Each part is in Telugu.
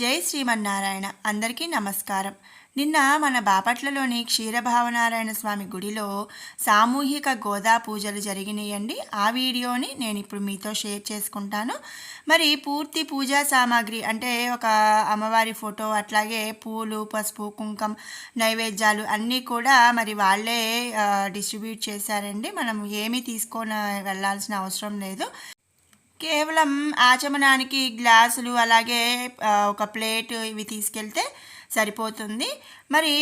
జై శ్రీమన్నారాయణ. అందరికీ నమస్కారం. నిన్న మన బాపట్లలోని క్షీరభావనారాయణ స్వామి గుడిలో సామూహిక గోదా పూజలు జరిగినాయండి. ఆ వీడియోని నేను ఇప్పుడు మీతో షేర్ చేసుకుంటాను. మరి పూర్తి పూజా సామాగ్రి అంటే ఒక అమ్మవారి ఫోటో అట్లాగే పూలు పసుపు కుంకం నైవేద్యాలు అన్నీ కూడా మరి వాళ్ళే డిస్ట్రిబ్యూట్ చేశారండి. మనం ఏమీ తీసుకొని వెళ్ళాల్సిన అవసరం లేదు. కేవలం ఆచమనానికి గ్లాసులు అలాగే ఒక ప్లేట్ ఇవి తీసుకెళ్తే సరిపోతుంది. మరి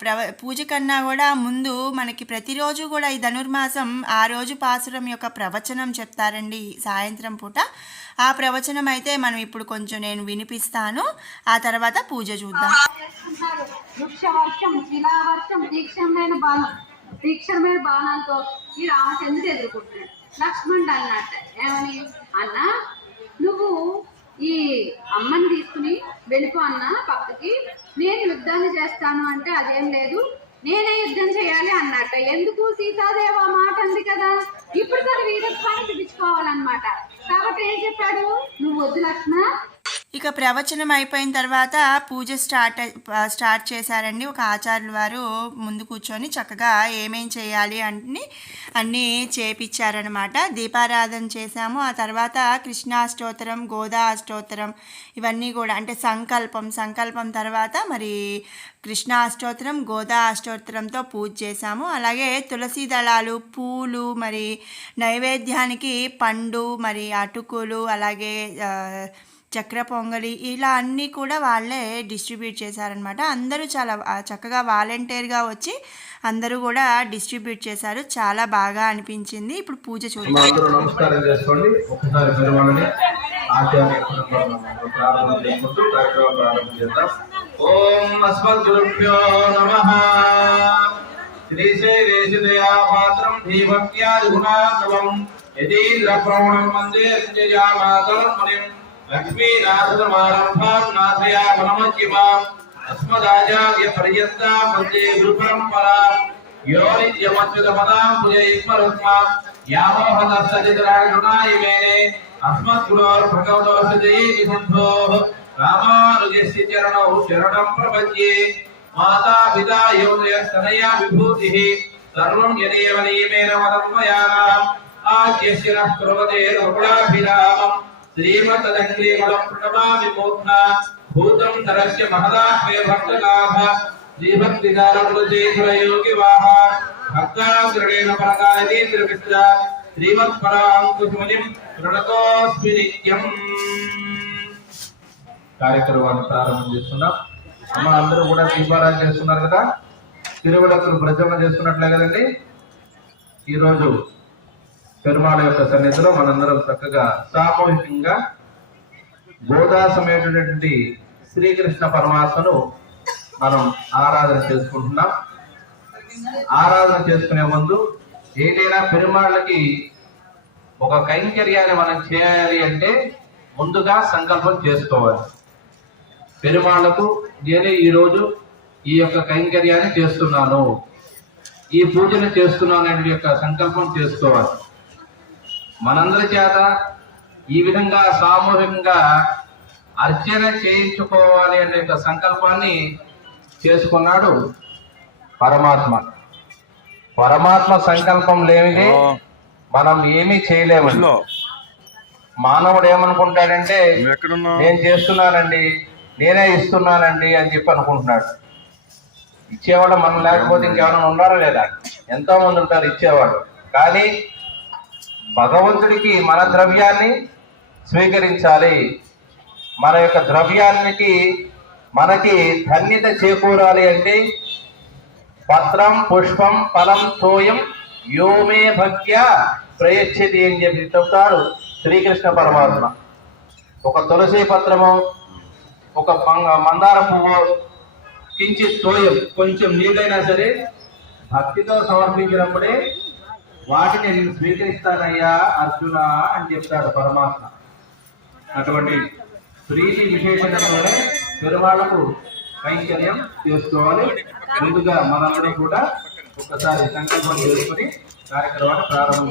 ప్రవ పూజ కన్నా కూడా ముందు మనకి ప్రతిరోజు కూడా ఈ ధనుర్మాసం ఆ రోజు పాసురం యొక్క ప్రవచనం చెప్తారండి సాయంత్రం పూట. ఆ ప్రవచనం అయితే మనం ఇప్పుడు కొంచెం నేను వినిపిస్తాను. ఆ తర్వాత పూజ చూద్దాం. వృక్షవర్షం శిలావర్షం తీక్షణమైన బాణం తీక్షణమైన బాణాలతో ఈ రామచంద్రుడు ఎదుర్కొంటున్నాడు లక్ష్మణుడు అన్నట్టు ఏమని? అన్న నువ్వు ఈ అమ్మని తీసుకుని వెళ్ళిపో అన్న పక్కకి నేను యుద్ధాన్ని చేస్తాను అంటే అదేం లేదు. నేనే యుద్ధం చేయాలి అన్నట్ట. ఎందుకు? సీతాదేవ మాట అంది కదా. ఇప్పుడు తను వీరత్వాన్ని చూపించుకోవాలన్నమాట. కాబట్టి ఏం చెప్పాడు? నువ్వు వద్దు లక్ష్మణ ఇక ప్రవచనం అయిపోయిన తర్వాత పూజ స్టార్ట్ స్టార్ట్ చేశారండి. ఒక ఆచార్యుల వారు ముందు కూర్చొని చక్కగా ఏమేం చేయాలి అని అన్నీ చేపించారనమాట దీపారాధన చేశాము. ఆ తర్వాత కృష్ణాష్టోత్తరం గోదా అష్టోత్తరం ఇవన్నీ కూడా అంటే సంకల్పం సంకల్పం తర్వాత మరి కృష్ణ అష్టోత్తరం గోదా అష్టోత్తరంతో పూజ చేశాము. అలాగే తులసి దళాలు పూలు మరి నైవేద్యానికి పండు మరి అటుకులు అలాగే చక్ర పొంగలి ఇలా అన్నీ కూడా వాళ్ళే డిస్ట్రిబ్యూట్ చేశారనమాట అందరూ చాలా చక్కగా వాలంటీర్గా వచ్చి అందరూ కూడా డిస్ట్రిబ్యూట్ చేశారు. చాలా బాగా అనిపించింది. ఇప్పుడు పూజ చూద్దాం. నమస్కారం చేసుకోండి. ఒక్కసారి ఓం అస్మద్ గురుభ్యో పాత్రం గుణాత్మం ప్రవణం మునిం లక్ష్మీనాథమారంభాం నాథయా వందే గురు పరంపరా యో నిత్యమచ్యుతపదాం మేనే అస్మద్గుణోర్భగవతోషజయీ సింధోః రామానుజస్య చరణౌ శరణం ప్రపద్యే మాతా పితా యోదయస్తనయా విభూతిః. సర్వం యదేవ నియమేన మదన్మయానాం ఆద్యస్య రఘుడాభిరామం శ్రీమతదంగ్రీమలం ప్రణమామి మూర్ధ్నా భూతం నరస్య మహదాహ్వే భక్తలాభ శ్రీభక్తిదారయోగి వాహ భక్తాగ్రణేన పరకాయతీంద్ర మిశ్ర శ్రీమత్పరాంకుశమునిం ప్రణతోస్మి నిత్యం కార్యక్రమాన్ని ప్రారంభం చేస్తున్నాం. అమ్మ అందరూ కూడా దీపారాధన చేస్తున్నారు కదా? తిరువడకులు ప్రజమ చేస్తున్నట్లే కదండి? ఈరోజు పెరుమాళ యొక్క సన్నిధిలో మనందరం చక్కగా సామూహికంగా గోదాసమైనటువంటి శ్రీకృష్ణ పరమాత్మను మనం ఆరాధన చేసుకుంటున్నాం. ఆరాధన చేసుకునే ముందు ఏదైనా పెరుమాళ్ళకి ఒక కైంకర్యాన్ని మనం చేయాలి అంటే ముందుగా సంకల్పం చేసుకోవాలి. పెరుమాళ్ళకు నేనే ఈరోజు ఈ యొక్క కైంకర్యాన్ని చేస్తున్నాను. ఈ పూజను చేస్తున్నాను అనే యొక్క సంకల్పం చేసుకోవాలి. మనందరి చేత ఈ విధంగా సామూహికంగా అర్చన చేయించుకోవాలి అనే యొక్క సంకల్పాన్ని చేసుకున్నాడు పరమాత్మ. పరమాత్మ సంకల్పం లేనిది మనం ఏమీ చేయలేమండి మానవుడు ఏమనుకుంటాడంటే నేను చేస్తున్నానండి నేనే ఇస్తున్నానండి అని చెప్పి అనుకుంటున్నాడు. ఇచ్చేవాడు మనం లేకపోతే ఇంకెవరైనా ఉన్నారా లేదా? ఎంతో మంది ఉంటారు ఇచ్చేవాడు. కానీ భగవంతుడికి మన ద్రవ్యాన్ని స్వీకరించాలి. మన యొక్క ద్రవ్యానికి మనకి ధన్యత చేకూరాలి అంటే పత్రం పుష్పం ఫలం తోయం యోమే భక్త్య ప్రయచ్చతి అని చెప్పి చెప్తాడు శ్రీకృష్ణ పరమాత్మ. ఒక తులసి పత్రము ఒక మందార పువ్వు కించిత్ తోయం కొంచెం నీళ్ళైనా సరే భక్తితో సమర్పించినప్పుడే వాటిని నేను స్వీకరిస్తానయ్యా అర్జున అని చెప్తాడు పరమాత్మ. అటువంటి ప్రీతి విశేషతలోనే పెరుమాళ్ళకు కైంకర్యం చేసుకోవాలి. ముందుగా మనందరం కూడా ఒకసారి సంకల్పం చేసుకుని కార్యక్రమాన్ని ప్రారంభం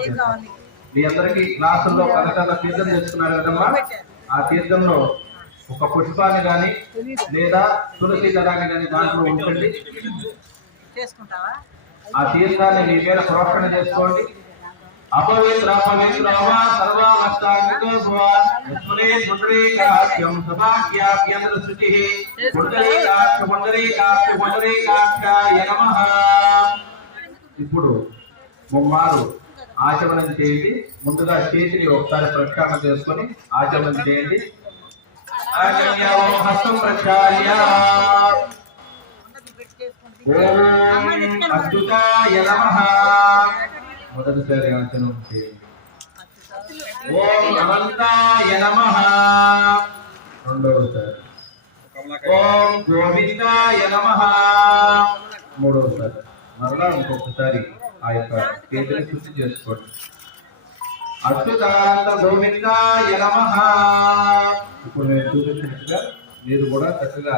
మీ అందరికీ క్లాసుల్లో పథకాల తీర్థం చేసుకున్నారు కదమ్మా? ఆ తీర్థంలో ఒక పుష్పాన్ని కానీ లేదా తులసి దళాన్ని కానీ దాంట్లో ఉంచండి. ఆ తీర్థాన్ని మీ మీద ప్రోక్షణ చేసుకోండి. అపవిత్ర పవిత్ర వా సర్వావస్థాంగతో శృతి పుండరీకాక్ష పుండరీకాక్ష పుండరీకాక్షాయ నమః. ఇప్పుడు ముమ్మారు ఆచమనం చేయండి. ముందుగా చేతిని ఒకసారి ప్రక్షాళన చేసుకొని ఆచమనం చేయండి. హస్తం ప్రక్షాళ్య అద్భుతాయ నమః. మొదటిసారి ఆచమనం చేయండి ఓం అనంతాయ నమః. రెండవసారి ఓం గోవిందాయ నమ. మూడవసారి మరలా ఇంకొకసారి ఆ యొక్క కేంద్రం శుద్ధి చేసుకోండి. అద్భుతాంత గోవిందాయ నమ. ఇప్పుడు నేను చూపించినట్టుగా మీరు కూడా చక్కగా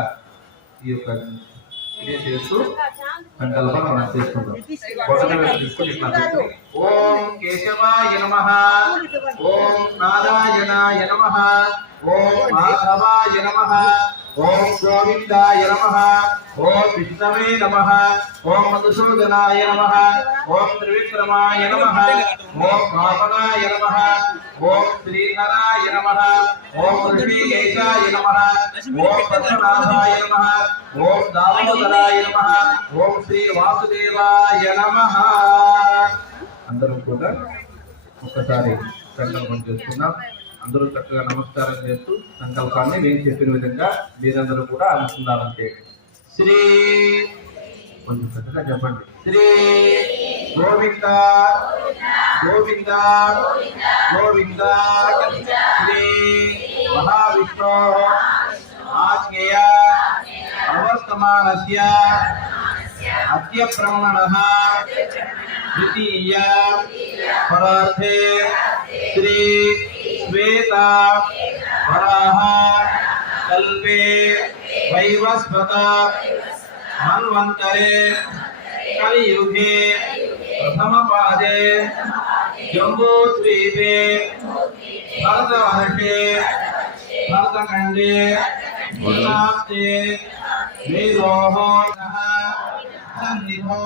ఈ యొక్క ఇదే చేస్తూ సంకల్పం మనం చేసుకుంటాం. ఓం కేశవాయ నమ. ఓం నారాయణాయ నమ. ఓం మాధవాయ నమ. ఓం గోవిందాయ నమ. ఓం విష్ణవే నమ. ఓం మధుసూదనాయ నమ. ఓం త్రివిక్రమాయ నమ. ఓం పాపనాయ నమ. ఓం శ్రీధరాయ నమ. ఓం ఋషికేశాయ నమ. ఓం పద్మనాభాయ నమ. ఓం దామోదరాయ నమ. ఓం శ్రీ వాసుదేవాయ నమ. అందరూ కూడా ఒక్కసారి సంకల్పం చేసుకుందాం. అందరూ చక్కగా నమస్కారం చేస్తూ సంకల్పాన్ని నేను చెప్పిన విధంగా మీరందరూ కూడా అనుసంధానం చేయండి. శ్రీ కొంచెం పెద్దగా చెప్పండి. శ్రీ గోవింద గోవింద గోవింద శ్రీ మహావిష్ణు ఆజ్ఞేయ అవస్తమానస్య అద్య బ్రహ్మణ ద్వితీయ పరార్థే శ్రీ श्वेता वराह कल्पे वैवस्वत मन्वन्तरे कलियुगे प्रथम पादे जम्बूद्वीपे भरतवर्षे भरतखण्डे भूताब्दे वेदोः सन्निधौ।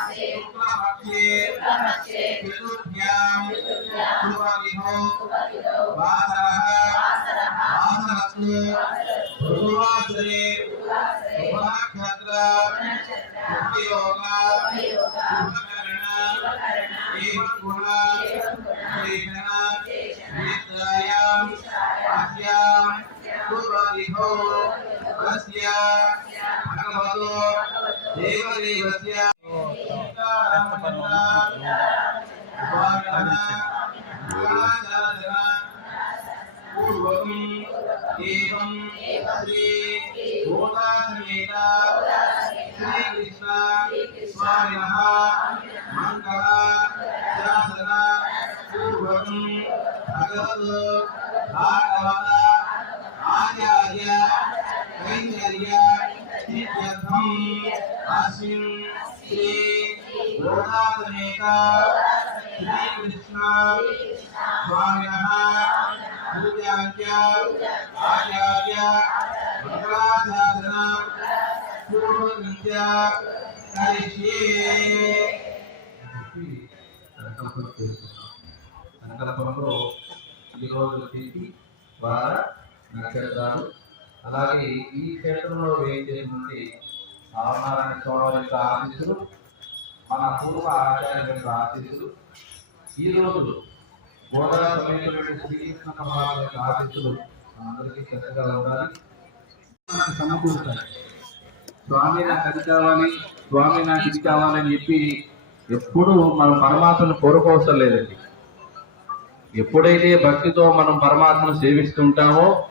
पूर्वविभो वासरः वासरस्तु पूर्वासरे पूर्वाक्षत्र उपयोग उपकरण एव गुण देशन निद्रायाम् अस्यां पूर्वविभो अस्य भगवतो देवदेवस्य पूर्वम् एवं श्री भूतासमेत श्रीकृष्ण स्वामिनः मङ्गल शासन पूर्वम् भगवत् भागवत आचार्य कैङ्कर्य सिद्ध्यर्थम् अस्मिन् श्री भूतासमेत श्रीकृष्ण स्वामिनः पूजाञ्च आचार्य मङ्गलाशासनं पूर्वञ्च करिष्ये సంకల్పం చేసుకున్నాం సంకల్పంలో ఈరోజు తిథి వార నక్షత్రాలు అలాగే ఈ క్షేత్రంలో వేయించేటువంటి నారాయణ స్వామి యొక్క ఆశీస్సులు మన పూర్వ ఆచార్య యొక్క ఆశీస్సులు ఈ రోజు గోదా సమయంలో శ్రీకృష్ణ పరమాత్మ యొక్క ఆశీస్సులు మనందరికీ చక్కగా ఉండాలి. సమకూరుతాయి స్వామి నాకు అది కావాలి స్వామి నాకు ఇది కావాలని చెప్పి ఎప్పుడు మనం పరమాత్మను కోరుకోవసరం లేదండి. ఎప్పుడైతే భక్తితో మనం పరమాత్మను సేవిస్తుంటామో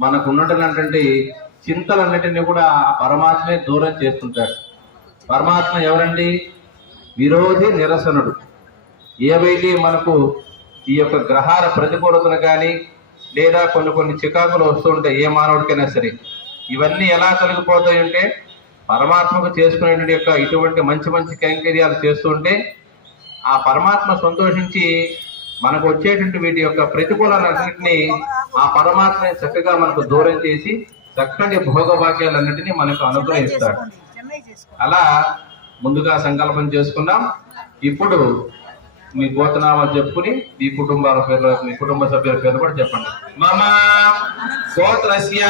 మనకు ఉన్నటువంటి చింతలన్నిటినీ కూడా ఆ పరమాత్మే దూరం చేస్తుంటాడు. పరమాత్మ ఎవరండి? విరోధి నిరసనుడు. ఏవైతే మనకు ఈ యొక్క గ్రహాల ప్రతికూలతలు కానీ లేదా కొన్ని కొన్ని చికాకులు వస్తూ ఉంటాయి ఏ మానవుడికైనా సరే ఇవన్నీ ఎలా తొలగిపోతాయి అంటే పరమాత్మకు చేసుకునేటువంటి యొక్క ఇటువంటి మంచి మంచి కైంకర్యాలు చేస్తుంటే ఆ పరమాత్మ సంతోషించి మనకు వచ్చేటువంటి వీటి యొక్క ప్రతికూలన్నింటినీ ఆ పరమాత్మ చక్కగా మనకు దూరం చేసి చక్కటి భోగభాగ్యాలన్నింటినీ మనకు అనుగ్రహిస్తాడు. అలా ముందుగా సంకల్పం చేసుకున్నాం. ఇప్పుడు మీ గోతనామాలు చెప్పుకుని మీ కుటుంబాల పేర్లు మీ కుటుంబ సభ్యుల పేర్లు కూడా చెప్పండి. మమ గోత్రస్య.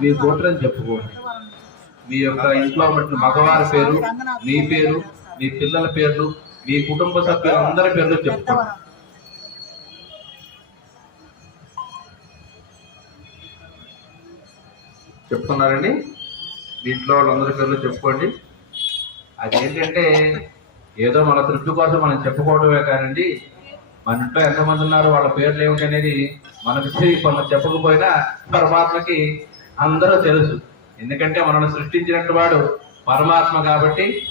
మీ గోత్రం చెప్పుకోండి. మీ యొక్క ఇంట్లో బట్టి మగవారి పేరు మీ పేరు మీ పిల్లల పేర్లు మీ కుటుంబ సభ్యులందరి పేర్లు చెప్పుకోండి. చెప్పుకున్నారండి దీంట్లో వాళ్ళందరి పేర్లు చెప్పుకోండి. అదేంటంటే ఏదో మన తృప్తి కోసం మనం చెప్పుకోవడమే కానండి మన ఇంట్లో ఎంతమంది ఉన్నారు వాళ్ళ పేర్లు ఏమిటి అనేది మనకి తెలియ- మనం చెప్పకపోయినా పరమాత్మకి అందరూ తెలుసు. ఎందుకంటే మనల్ని సృష్టించినట్టు వాడు పరమాత్మ కాబట్టి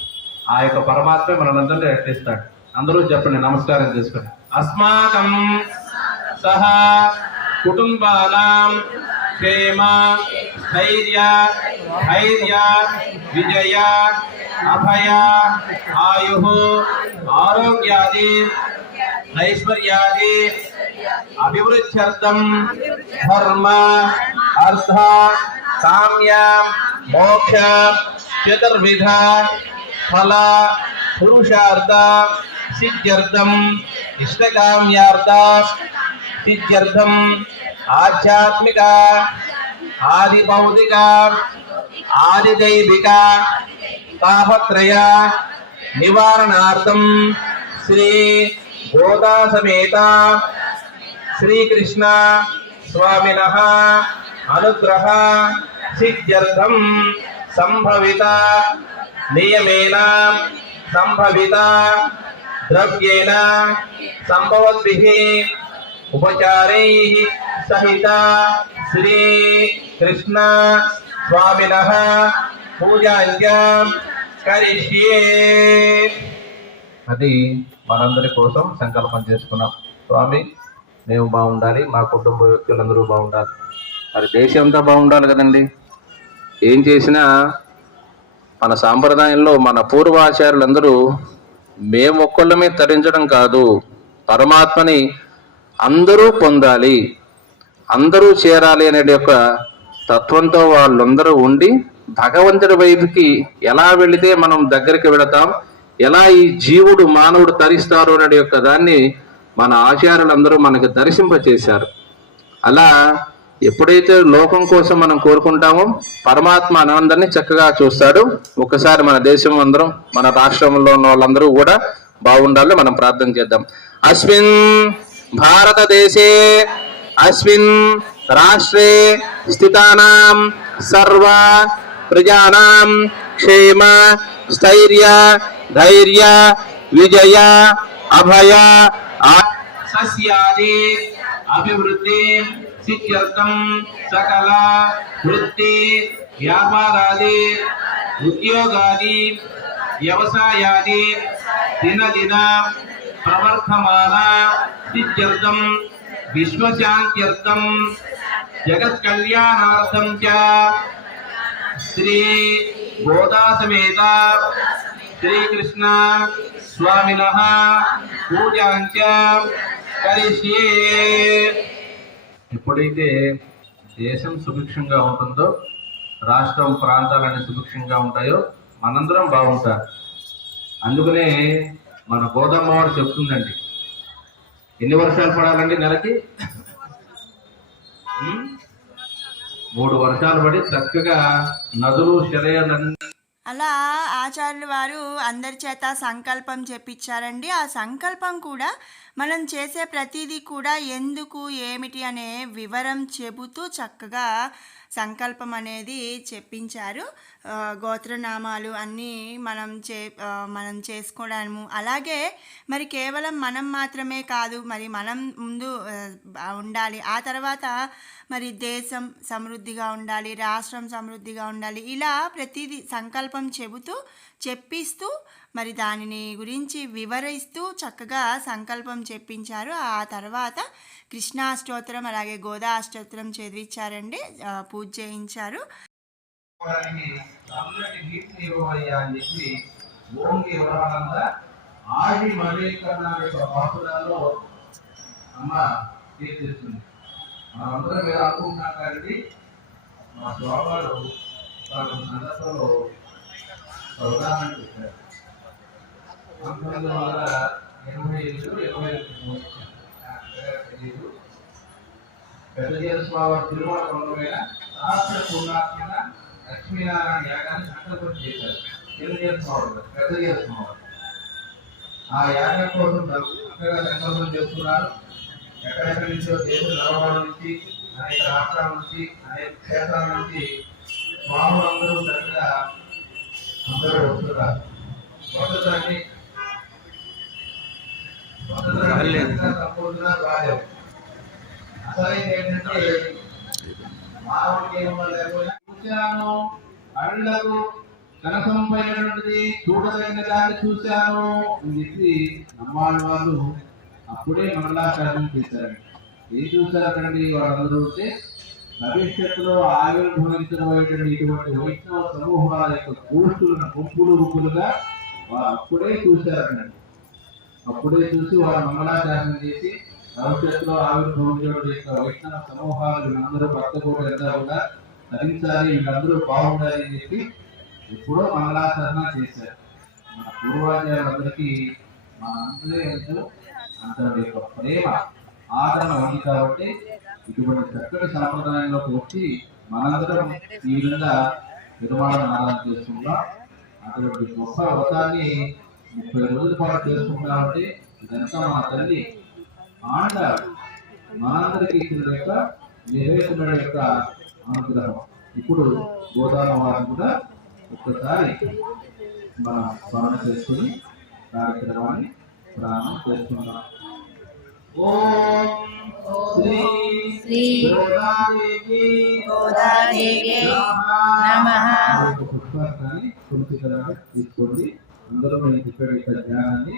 ఆ యొక్క పరమాత్మ మనందరినీ రక్షిస్తాడు. అందరూ చెప్పండి నమస్కారం చేసుకోండి అస్మాకం సహా కుటుంబానాం क्षेम धैर्य धैर्य, विजय, अभय, आयु, आरोग्यादि, ऐश्वर्यादि अभिवृद्ध्यर्थम धर्म, अर्थ, साम्य, मोक्ष, चतुर्विध, फल, पुरुषार्थ सिद्ध्यर्थम इष्टकाम्यार्थ सिद्ध्यर्थम ఆధ్యాత్మిక ఆది భౌతిక ఆది దైవిక తాపత్రయ నివారణార్థం శ్రీ గోదా సమేత శ్రీకృష్ణ స్వామిన అనుగ్రహ సిద్ధ్యర్థం సంభవిత నియమేన సంభవిత ద్రవ్యేణ సంభవద్భిః ఉపచారై సహిత శ్రీ కృష్ణ స్వామిన పూజాంత్యం కరిష్యే. అది మనందరి కోసం సంకల్పం చేసుకున్నాం. స్వామి మేము బాగుండాలి మా కుటుంబ వ్యక్తులందరూ బాగుండాలి. మరి దేశం అంతా బాగుండాలి కదండి. ఏం చేసినా మన సాంప్రదాయంలో మన పూర్వాచార్యులందరూ మేము ఒక్కళ్ళమే తరించడం కాదు పరమాత్మని అందరూ పొందాలి అందరూ చేరాలి అనే యొక్క తత్వంతో వాళ్ళందరూ ఉండి భగవంతుడి వైపుకి ఎలా వెళితే మనం దగ్గరికి వెళతాం ఎలా ఈ జీవుడు మానవుడు తరిస్తారు అనే యొక్క దాన్ని మన ఆచార్యులందరూ మనకు దర్శింపచేశారు. అలా ఎప్పుడైతే లోకం కోసం మనం కోరుకుంటామో పరమాత్మ అనందరినీ చక్కగా చూస్తాడు. ఒకసారి మన దేశం అందరం మన రాష్ట్రంలో ఉన్న వాళ్ళందరూ కూడా బాగుండాలని మనం ప్రార్థన చేద్దాం. అస్మిన్ भारत देशे अस्मिन् राष्ट्रे स्थितानाम सर्व प्रजानाम क्षेम, स्थैर्य, धैर्य, विजय, अभय सस्यादि अभिवृद्धि सिद्ध्यर्थं सकल वृत्ति, व्यापारादि, उद्योगादि, व्यवसायादि दिन दिन ప్రవర్ధమాన సిద్ధ్యర్థం విశ్వశాంత్యర్థం జగత్ కళ్యాణార్థం చ. శ్రీ గోదాసమేత శ్రీకృష్ణ స్వామిన పూజాంచ కరిష్యే. ఎప్పుడైతే దేశం సుభిక్షంగా ఉంటుందో రాష్ట్రం ప్రాంతాలన్నీ సుభిక్షంగా ఉంటాయో మనందరం బాగుంటారు అందుకనే మన గోదమ్మ వారు చెప్తుందండి. ఎన్ని వర్షాలు పడాలండి నెలకి? మూడు వర్షాలు పడి చక్కగా నదులు శరయలన్నీ అలా ఆచార్యులు వారు అందరి చేత సంకల్పం చెప్పించారండి. ఆ సంకల్పం కూడా మనం చేసే ప్రతిదీ కూడా ఎందుకు ఏమిటి అనే వివరం చెబుతూ చక్కగా సంకల్పం అనేది చెప్పించారు గోత్రనామాలు అన్నీ మనం చే మనం చేసుకోవడము. అలాగే మరి కేవలం మనం మాత్రమే కాదు మరి మనం ముందు ఉండాలి. ఆ తర్వాత మరి దేశం సమృద్ధిగా ఉండాలి రాష్ట్రం సమృద్ధిగా ఉండాలి. ఇలా ప్రతిదీ సంకల్పం చెబుతూ చెప్పిస్తూ మరి దానిని గురించి వివరిస్తూ చక్కగా సంకల్పం చెప్పించారు. ఆ తర్వాత కృష్ణాష్టోత్తరం అలాగే గోదా అష్టోత్తరం చదివించారండి. పూజ చేయించారు. అమ్మ తీర్చిస్తుంది మనందరం అనుకుంటున్నాం కాబట్టి మా స్వామివారు తన సందర్భంలో చెప్పారు. పంతొమ్మిది వందల ఎనభై ఐదు ఇరవై ఒకటి తెలియదు పెద్దజీవ స్వామి తిరుమల కొండమైన రాష్ట్ర పూర్ణాత్మక లక్ష్మీనారాయణ యాగాన్ని సంకల్పం చేశారు తెలుగుదేశ స్వామి పెద్దజీవ స్వామి ఆ యాగం కోసం చక్కగా సంకల్పం చేస్తున్నారు ఎక్కడెక్కడి నుంచో దేశ నలభాల నుంచి అనేక రాష్ట్రాల నుంచి అనేక క్షేత్రాల నుంచి స్వాములందరూ చక్కగా అందరూ వస్తున్నారు వస్తుందండి కళ్ళకు కనసంపైనటువంటిది చూడదగిన దాన్ని చూశాను. అని చెప్పి నమ్మాళ్ళ వాళ్ళు. అప్పుడే మంగళాచరణం చేశారు ఏం చూశారండి వాళ్ళందరూ ఉంటే భవిష్యత్తులో ఆవిర్భవించబోయేటువంటి ఇటువంటి వైష్ణవ సమూహాల యొక్క కూర్చులను గుంపులు గుంపులుగా అప్పుడే చూశారనండి అప్పుడే చూసి వారు మంగళాచారం చేసి భవిష్యత్తులో ఆవిర్భవించడం యొక్క వైష్ణవ సమూహాలు వీళ్ళందరూ భక్త కూడా కూడా ధరించాలి వీళ్ళందరూ బాగుండాలి అని చెప్పి ఎప్పుడో మంగళాచరణ చేశారు. మన పూర్వాచార్యులందరికీ మనందరి ఎంతో అంత యొక్క ప్రేమ ఆదరణ ఉంది కాబట్టి ఇటువంటి చక్కటి సాంప్రదాయంలోకి వచ్చి మనందరం ఈ విధంగా నిర్మాణం ఆరాధన చేసుకుందాం. అటువంటి గొప్ప వ్రతాన్ని ముప్పై రోజుల పాటు చేసుకుంటామంటే ఇదంతా మన తల్లి ఆండ మనందరికీ ఇచ్చిన యొక్క నివేశనుడి యొక్క అనుగ్రహం ఇప్పుడు గోదావరి వారిని కూడా ఒక్కసారి మనం స్మరణ చేసుకుని కార్యక్రమాన్ని ప్రారంభం చేసుకుందాం. ఓం శ్రీ శ్రీ గోదాదేవి గోదాదేవి నమః. పుష్పాన్ని తీసుకోండి నేను చెప్పే యొక్క జ్ఞానాన్ని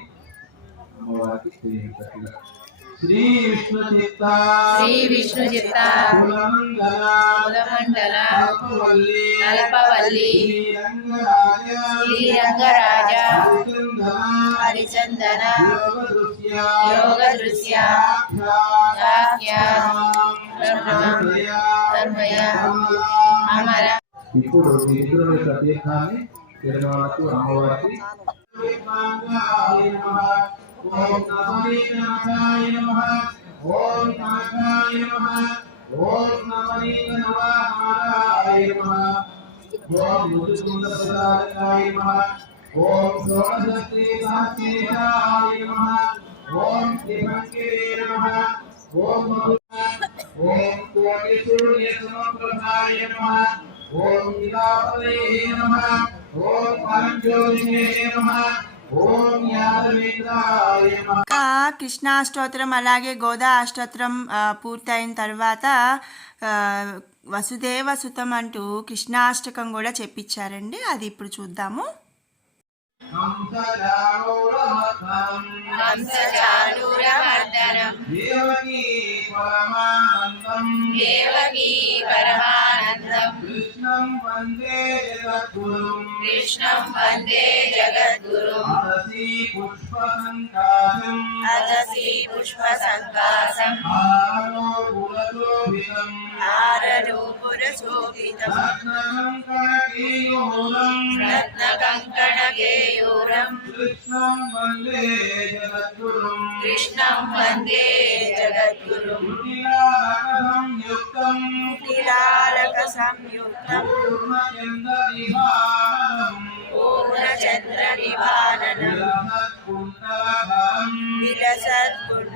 అమ్మవారికి తెలియజేట్టుగా శ్రీ విష్ణు చిత్త శ్రీ విష్ణు చిత్త కులమంగళ కులమండల కల్పవల్లి కల్పవల్లి శ్రీరంగరాజ హరిచందన బ్రహ్మ తన్మయ అమర ఇప్పుడు ఇద్దరు యొక్క తీర్థాన్ని తిరుమలకు అమ్మవారికి ఓం నమనీనాథాయ నమః. ఓం నాథాయ నమః. ఓం నమనీనాథాయ నమః. ఓం ఓం సహస్రేశాయ ఓం ఓం మధు ఓం కోటి సూర్య సమప్రభాయ నమః. ఓం నిలాపదే నమః. ఓం పరంజ్యోతినే నమః. ఓం యాదవేంద్రాయ అలాగే గోదా అష్టోత్తరం పూర్తయిన తర్వాత వసుదేవ సుతం అంటూ కృష్ణాష్టకం కూడా చెప్పించారండి. అది ఇప్పుడు చూద్దాము. దేవకీ పరమానందం. దేవకీ పరమానందం. కృష్ణం వందే జగద్గురుం. కృష్ణం వందే జగద్గురుం. అదసి అదసి రత్నకంకణకేయూరం రత్న కంకణ కేయూరం కృష్ణం వందే జగద్గురుం। కృష్ణం వందే జగద్గురుం కుటిలాలకసంయుక్తం లీలాలక సంయుక్తం పూర్ణచంద్రవిహారం పూర్ణచంద్ర నివారణం విలసత్కుండలధరం విలసత్కుండలధరం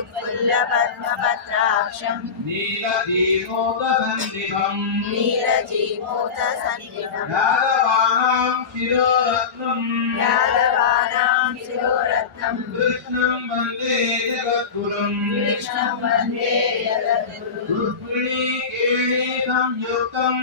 उत्फुल्लपद्मपत्राक्षम् उत्फुल्लपद्मपत्राक्षं नीलदीपोदसन्निभम् नीलजीमूतसन्निभं यादवानां शिरोरत्नम् यादवानां शिरोरत्नं कृष्णं वन्दे जगद्गुरुम् कृष्णं वन्दे जगद्गुरुम् रुक्मिणी केणी संयुक्तम्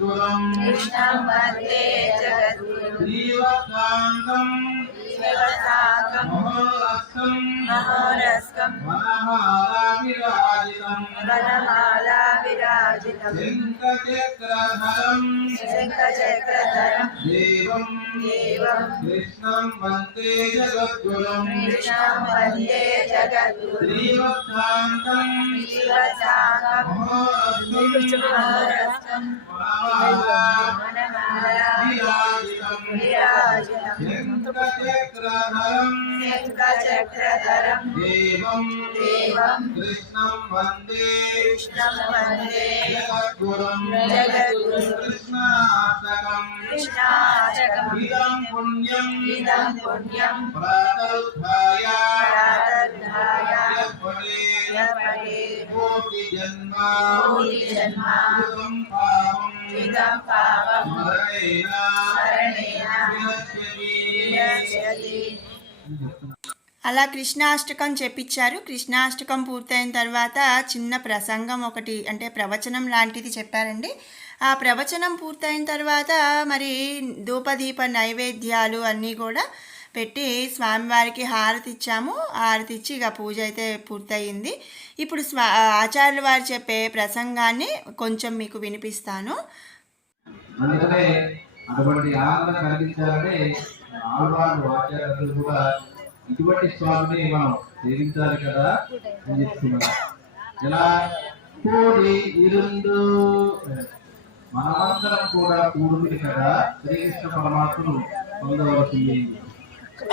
जगद्गुरुम् श्रीवत्साङ्गम् शिवसाकं महोरस्कम् महोरस्कं वनमालाविराजितम् वनमाला विराजितं शङ्खचक्रधरम् శంఖచక్రధరం శంఖచక్రధరం దేవం దేవం కృష్ణం వందే జగద్గురం కృష్ణం వందే జగద్గురం శ్రీవత్సాంతం चक्रधरम् चक्रधरम् देवम्। देवम्। कृष्णं वंदे। कृष्णं वंदे। जगद्गुरुम्। जगद्गुरुम्। कृष्णार्चकम्। कृष्णार्चकम्। इदं पुण्यम्। इदं पुण्यम्। प्रातरुद्धाय प्रातरुद्धाय यत्पटे यत्पटे कोटि जन्मा। कोटि जन्मा। इदं पापम्। इदं पापम्। हरेण हरेण विनश्यति అలా కృష్ణాష్టకం చెప్పించారు. కృష్ణాష్టకం పూర్తయిన తర్వాత చిన్న ప్రసంగం ఒకటి అంటే ప్రవచనం లాంటిది చెప్పారండి. ఆ ప్రవచనం పూర్తయిన తర్వాత మరి ధూపదీప నైవేద్యాలు అన్నీ కూడా పెట్టి స్వామివారికి హారతి ఇచ్చాము. హారతి ఇచ్చి ఇక పూజ అయితే పూర్తయింది. ఇప్పుడు స్వా ఆచార్యుల వారు చెప్పే ప్రసంగాన్ని కొంచెం మీకు వినిపిస్తాను. అందుకనే అటువంటి ఆనందం కలిగించాలని ఆళ్వాళ్ళు ఆచార్యులు కూడా ఇటువంటి స్వామిని మనం సేవించాలి కదా అని చెప్తున్నాం ఇలా కోడి ఇరుండు. మనమందరం కూడా కూడుకుని కదా? శ్రీకృష్ణ పరమాత్మను పొందవలసింది.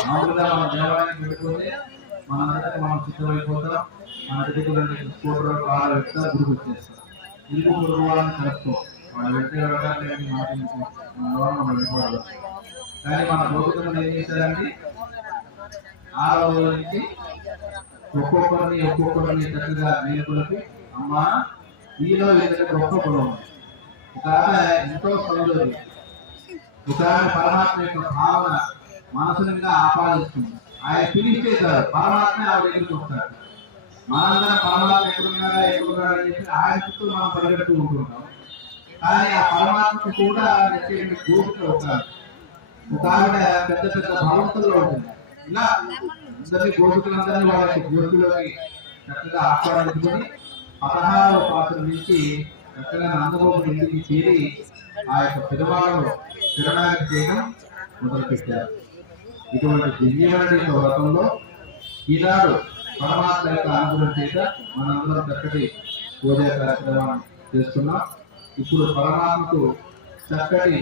మామూలుగా మన దేవాలయానికి వెళ్ళిపోతే మనందరికీ మనం సిద్ధమైపోతాం మన దగ్గర రెండు స్కూటర్ కారు పెడతా గుడికి వచ్చేస్తాం. ఇల్లు పొరుగు వాళ్ళని వాళ్ళు వెళ్తే వెళ్ళడానికి కానీ మన ద్వారా వెళ్ళిపోవాలి కానీ మన భౌతికం ఏం చేశారంటే ఆ రోజు నుంచి ఒక్కొక్కరిని ఒక్కొక్కరిని చక్కగా మేలుకొలిపి అమ్మ ఈలో వీళ్ళకి గొప్ప గుణం ఒక ఆమె ఎంతో సౌందర్యం ఒక ఆమె పరమాత్మ యొక్క భావన మనసు నిండా ఆపాదిస్తుంది ఆయన పిలిస్తే చాలు పరమాత్మే ఆవిడ దగ్గరికి వస్తాడు మనందరం పరమాత్మ ఎక్కడున్నారా ఎక్కడున్నారా అని చెప్పి ఆయన చుట్టూ మనం పరిగెడుతూ ఉంటుంటాం కానీ ఆ పరమాత్మకు కూడా నచ్చేటువంటి గోపిక ఒక ఒక ఆవిడ పెద్ద పెద్ద భగవంతుల్లో ఉంటుంది. ఇలా అందరినీ గోపికలందరినీ వాళ్ళ యొక్క గోపిలోకి చక్కగా ఆహ్వానించుకొని పదహారవ పాత్ర నుంచి చక్కగా నందగోపుల ఇంటికి చేరి ఆ యొక్క పెరువాళ్ళను తిరణానికి చేయడం మొదలుపెట్టారు. ఇటువంటి దివ్యమైన వ్రతంలో ఈనాడు పరమాత్మ యొక్క అనుగ్రహం చేత మనందరం చక్కటి పూజా కార్యక్రమాన్ని చేస్తున్నాం. ఇప్పుడు పరమాత్మకు చక్కటి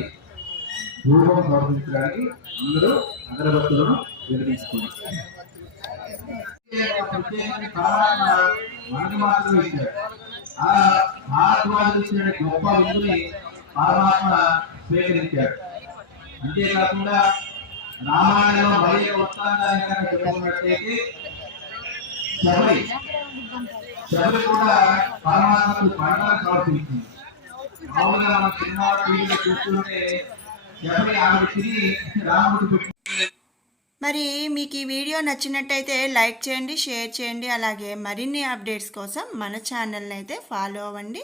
రూపం ప్రవర్తించడానికి అందరూ అగరబత్తులను వెలిగించుకున్నారు పరమాత్మ మాత్రమే ఇచ్చాడు ఆ భారద్వాజులు ఇచ్చిన గొప్ప విందుని పరమాత్మ స్వీకరించాడు అంతేకాకుండా రామాయణంలో మరి వృత్తాంతాన్ని కనుక చెప్పుకున్నట్లయితే శబరి. శబరి కూడా పరమాత్మకు పంటలు సమర్పించింది. మామూలుగా మనం టీవీలో చూస్తుంటే తిరిగి పెట్టి మరి మీకు ఈ వీడియో నచ్చినట్టయితే లైక్ చేయండి షేర్ చేయండి అలాగే మరిన్ని అప్డేట్స్ కోసం మన ఛానల్ని అయితే ఫాలో అవ్వండి.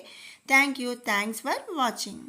Thank you thanks for watching